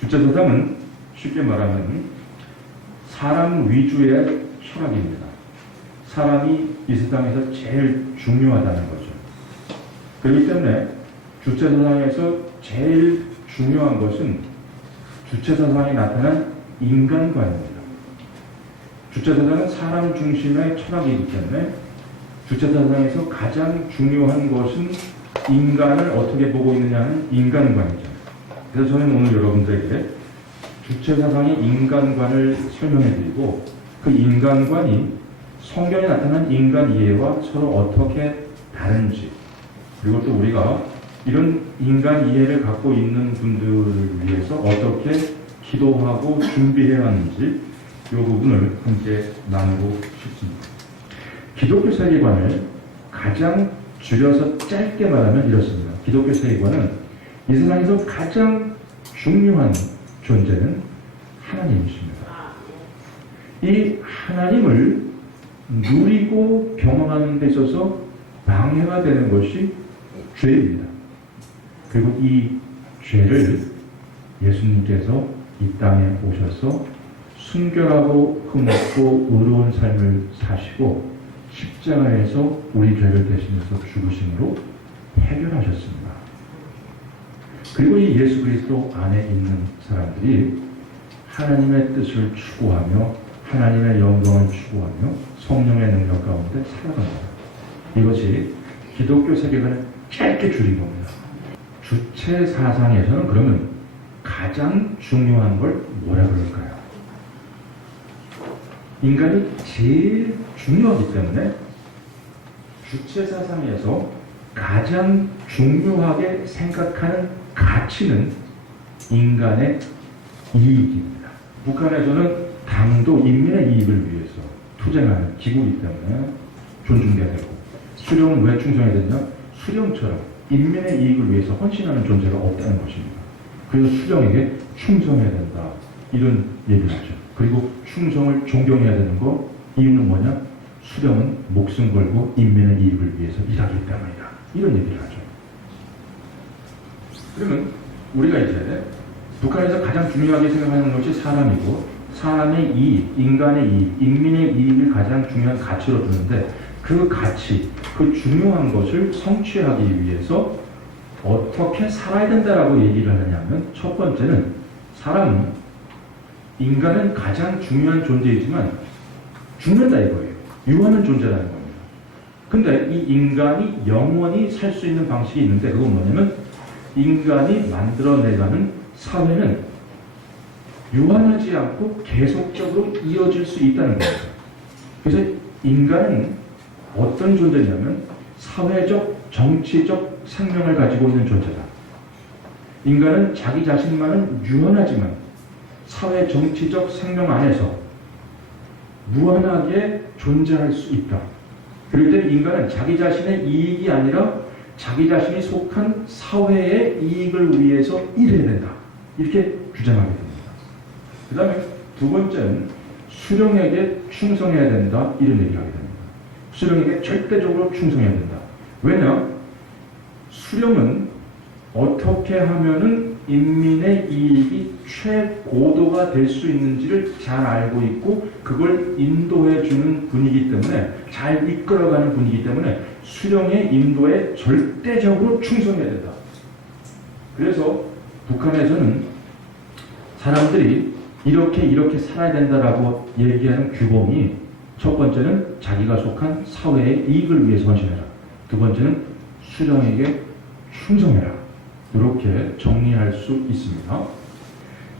주체사상은 쉽게 말하면 사람 위주의 철학입니다. 사람이 이 세상에서 제일 중요하다는 거죠. 그렇기 때문에 주체사상에서 제일 중요한 것은 주체사상에 나타난 인간관입니다. 주체사상은 사람 중심의 철학이기 때문에 주체사상에서 가장 중요한 것은 인간을 어떻게 보고 있느냐는 인간관이죠. 그래서 저는 오늘 여러분들에게 주체사상의 인간관을 설명해드리고 그 인간관이 성경에 나타난 인간 이해와 서로 어떻게 다른지, 그리고 또 우리가 이런 인간 이해를 갖고 있는 분들을 위해서 어떻게 기도하고 준비해야 하는지 이 부분을 함께 나누고 싶습니다. 기독교 세계관을 가장 줄여서 짧게 말하면 이렇습니다. 기독교 세계관은 이 세상에서 가장 중요한 존재는 하나님이십니다. 이 하나님을 누리고 경험하는 데 있어서 방해가 되는 것이 죄입니다. 그리고 이 죄를 예수님께서 이 땅에 오셔서 순결하고 흠없고 의로운 삶을 사시고 십자가에서 우리 죄를 대신해서 죽으심으로 해결하셨습니다. 그리고 이 예수 그리스도 안에 있는 사람들이 하나님의 뜻을 추구하며 하나님의 영광을 추구하며 성령의 능력 가운데 살아갑니다. 이것이 기독교 세계관을 짧게 줄인 겁니다. 주체 사상에서는 그러면 가장 중요한 걸 뭐라 그럴까요? 인간이 제일 중요하기 때문에 주체 사상에서 가장 중요하게 생각하는 가치는 인간의 이익입니다. 북한에서는 당도 인민의 이익을 위해서 투쟁하는 기구이기 때문에 존중돼야 되고, 수령은 왜 충성해야 되냐? 수령처럼 인민의 이익을 위해서 헌신하는 존재가 없다는 것입니다. 그래서 수령에게 충성해야 된다, 이런 얘기를 하죠. 그리고 충성을 존경해야 되는 거, 이유는 뭐냐? 수령은 목숨 걸고 인민의 이익을 위해서 일하기 때문이다, 이런 얘기를 하죠. 그러면 우리가 이제 북한에서 가장 중요하게 생각하는 것이 사람이고, 사람의 이익, 인간의 이익, 인민의 이익을 가장 중요한 가치로 두는데, 그 가치, 그 중요한 것을 성취하기 위해서 어떻게 살아야 된다라고 얘기를 하느냐면, 첫 번째는 사람은, 인간은 가장 중요한 존재이지만 죽는다 이거예요. 유한한 존재라는 겁니다. 근데 이 인간이 영원히 살 수 있는 방식이 있는데, 그건 뭐냐면 인간이 만들어내가는 사회는 유한하지 않고 계속적으로 이어질 수 있다는 거예요. 그래서 인간은 어떤 존재냐면 사회적, 정치적 생명을 가지고 있는 존재다. 인간은 자기 자신만은 유한하지만 사회, 정치적 생명 안에서 무한하게 존재할 수 있다. 그럴 때 인간은 자기 자신의 이익이 아니라 자기 자신이 속한 사회의 이익을 위해서 일해야 된다, 이렇게 주장하게 됩니다. 그 다음에 두 번째는 수령에게 충성해야 된다, 이런 얘기를 하게 됩니다. 수령에게 절대적으로 충성해야 된다. 왜냐? 수령은 어떻게 하면은 인민의 이익이 최고도가 될 수 있는지를 잘 알고 있고, 그걸 인도해 주는 분이기 때문에, 잘 이끌어가는 분이기 때문에 수령의 인도에 절대적으로 충성해야 된다. 그래서 북한에서는 사람들이 이렇게 살아야 된다라고 얘기하는 규범이, 첫 번째는 자기가 속한 사회의 이익을 위해서 헌신해라. 두 번째는 수령에게 충성해라. 이렇게 정리할 수 있습니다.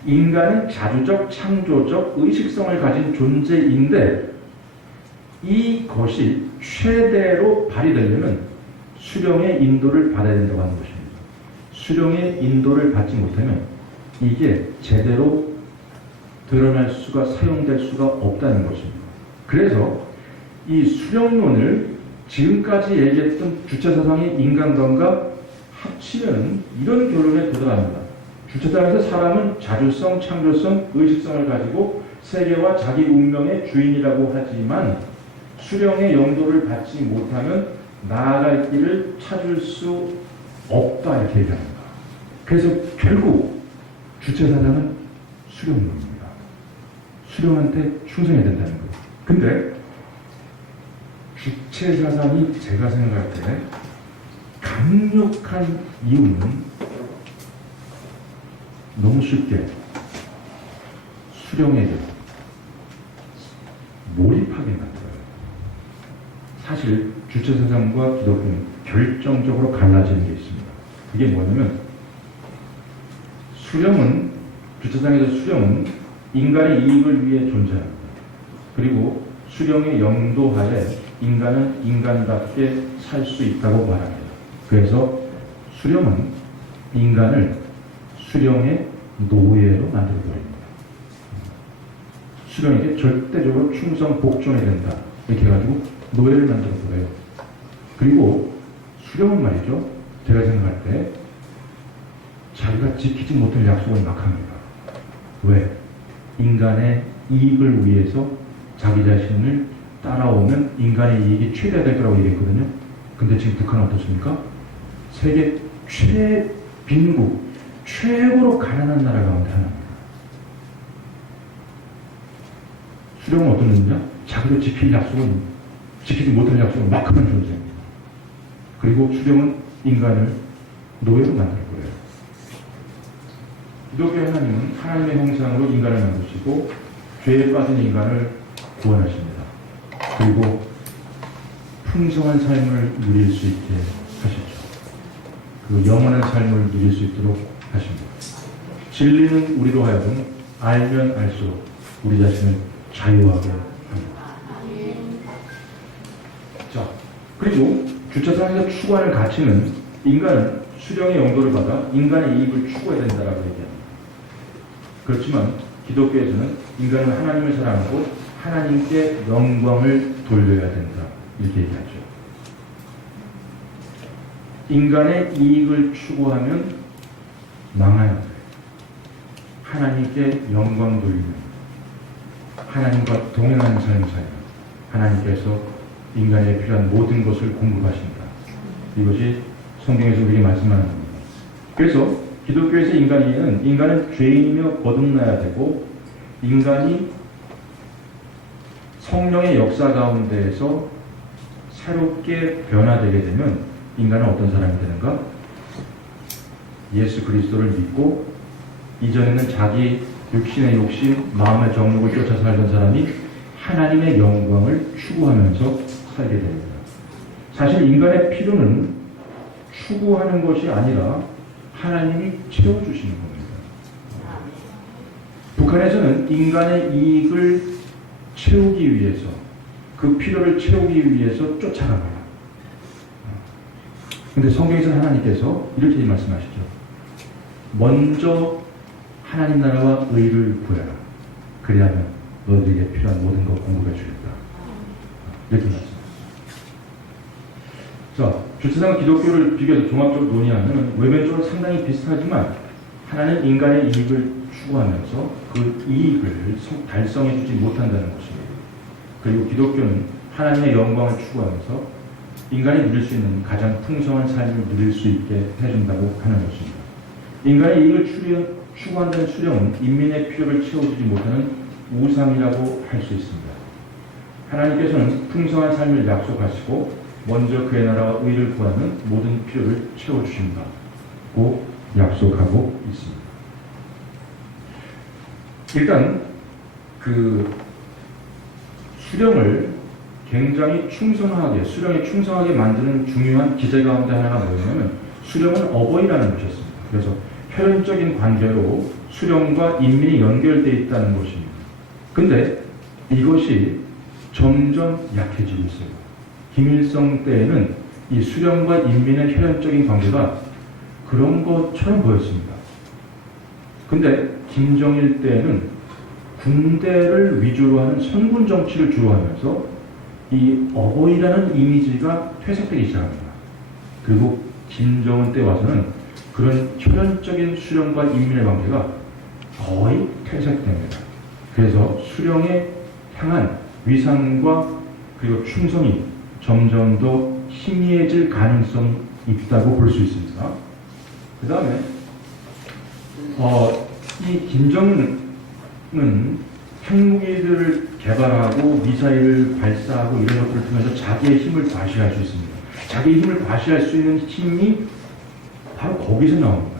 인간은 자주적, 창조적, 의식성을 가진 존재인데, 이것이 최대로 발휘되려면 수령의 인도를 받아야 된다고 하는 것입니다. 수령의 인도를 받지 못하면 이게 제대로 드러날 수가, 사용될 수가 없다는 것입니다. 그래서 이 수령론을 지금까지 얘기했던 주체사상의 인간관과 합치면 이런 결론에 도달합니다. 주체사상에서 사람은 자주성, 창조성, 의식성을 가지고 세계와 자기 운명의 주인이라고 하지만 수령의 영도를 받지 못하면 나아갈 길을 찾을 수 없다, 이렇게 얘기합니다. 그래서 결국 주체사상은 수령입니다. 수령한테 충성해야 된다는 거예요. 근데 주체사상이 제가 생각할 때 강력한 이유는 너무 쉽게 수령에게 몰입하게 만들어요. 사실 주체사상과 기독교는 결정적으로 갈라지는 게 있습니다. 그게 뭐냐면 수령은, 주체사상에서 수령은 인간의 이익을 위해 존재합니다. 그리고 수령의 영도하에 인간은 인간답게 살 수 있다고 말합니다. 그래서 수령은 인간을 수령의 노예로 만들어버립니다. 수령에게 절대적으로 충성 복종해야 된다. 이렇게 해가지고 노예를 만들어버려요. 그리고 수령은 말이죠. 제가 생각할 때 자기가 지키지 못할 약속을 막 합니다. 왜? 인간의 이익을 위해서 자기 자신을 따라오면 인간의 이익이 최대화될 거라고 얘기했거든요. 근데 지금 북한은 어떻습니까? 세계 최빈국, 최고로 가난한 나라 가운데 하나입니다. 수령은 어떤 존재냐? 자기도 지킬 약속은, 지키지 못할 약속을 막 하는 존재입니다. 그리고 수령은 인간을 노예로 만들 거예요. 기독교 하나님은 하나님의 형상으로 인간을 만드시고 죄에 빠진 인간을 구원하십니다. 그리고 풍성한 삶을 누릴 수 있게 하시죠. 그 영원한 삶을 누릴 수 있도록 하십니다. 진리는 우리로 하여금 알면 알수록 우리 자신을 자유하게 합니다. 자, 그리고 주체사상에서 추구하는 가치는 인간은 수령의 영도를 받아 인간의 이익을 추구해야 된다고 얘기합니다. 그렇지만 기독교에서는 인간은 하나님을 사랑하고 하나님께 영광을 돌려야 된다. 이렇게 얘기하죠. 인간의 이익을 추구하면 망하는 거예요. 하나님께 영광 돌리면, 하나님과 동행하는 삶을 살면 하나님께서 인간에 필요한 모든 것을 공급하신다. 이것이 성경에서 우리에게 말씀하는 겁니다. 그래서 기독교에서 인간은 죄인이며 거듭나야 되고, 인간이 성령의 역사 가운데에서 새롭게 변화되게 되면 인간은 어떤 사람이 되는가? 예수 그리스도를 믿고 이전에는 자기 육신의 욕심, 마음의 정욕을 쫓아 살던 사람이 하나님의 영광을 추구하면서 살게 됩니다. 사실 인간의 필요는 추구하는 것이 아니라 하나님이 채워주시는 겁니다. 북한에서는 인간의 이익을 채우기 위해서, 그 필요를 채우기 위해서 쫓아갑니다. 근데 성경에서는 하나님께서 이렇게 말씀하시죠. 먼저 하나님 나라와 의를 구해라. 그리하면 너희에게 필요한 모든 것 공급해 주겠다. 이렇게 말씀하십니다. 자, 주체사상과 기독교를 비교해서 종합적으로 논의하면 외면적으로 상당히 비슷하지만 하나는 인간의 이익을 추구하면서 그 이익을 달성해 주지 못한다는 것입니다. 그리고 기독교는 하나님의 영광을 추구하면서 인간이 누릴 수 있는 가장 풍성한 삶을 누릴 수 있게 해준다고 하는 것입니다. 인간의 이익을 추구한다는 수령은 인민의 필요를 채워주지 못하는 우상이라고 할 수 있습니다. 하나님께서는 풍성한 삶을 약속하시고 먼저 그의 나라와 의를 구하는 모든 필요를 채워주신다고 약속하고 있습니다. 일단 그 수령을 굉장히 수령에 충성하게 만드는 중요한 기제 가운데 하나가 뭐였냐면 수령은 어버이라는 것이었습니다. 그래서 혈연적인 관계로 수령과 인민이 연결되어 있다는 것입니다. 근데 이것이 점점 약해지고 있어요. 김일성 때에는 이 수령과 인민의 혈연적인 관계가 그런 것처럼 보였습니다. 근데 김정일 때에는 군대를 위주로 하는 선군 정치를 주로 하면서 이 어버이라는 이미지가 퇴색되기 시작합니다. 그리고 김정은 때 와서는 그런 혈연적인 수령과 인민의 관계가 거의 퇴색됩니다. 그래서 수령에 향한 위상과 그리고 충성이 점점 더 희미해질 가능성이 있다고 볼 수 있습니다. 그 다음에 이 김정은은 핵무기들을 개발하고 미사일을 발사하고 이런 것들을 통해서 자기의 힘을 과시할 수 있습니다. 자기의 힘을 과시할 수 있는 힘이 바로 거기서 나옵니다.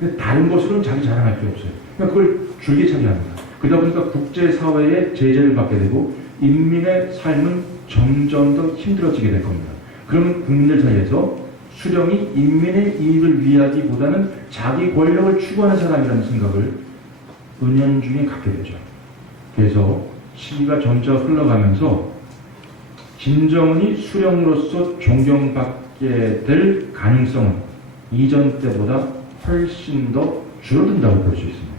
근데 다른 것으로는 자기 자랑할 게 없어요. 그러니까 그걸 줄기차기합니다. 그러다 보니까 국제사회의 제재를 받게 되고 인민의 삶은 점점 더 힘들어지게 될 겁니다. 그러면 국민들 사이에서 수령이 인민의 이익을 위하기보다는 자기 권력을 추구하는 사람이라는 생각을 은연중에 갖게 되죠. 그래서 시기가 점차 흘러가면서 김정은이 수령으로서 존경받게 될 가능성은 이전 때보다 훨씬 더 줄어든다고 볼 수 있습니다.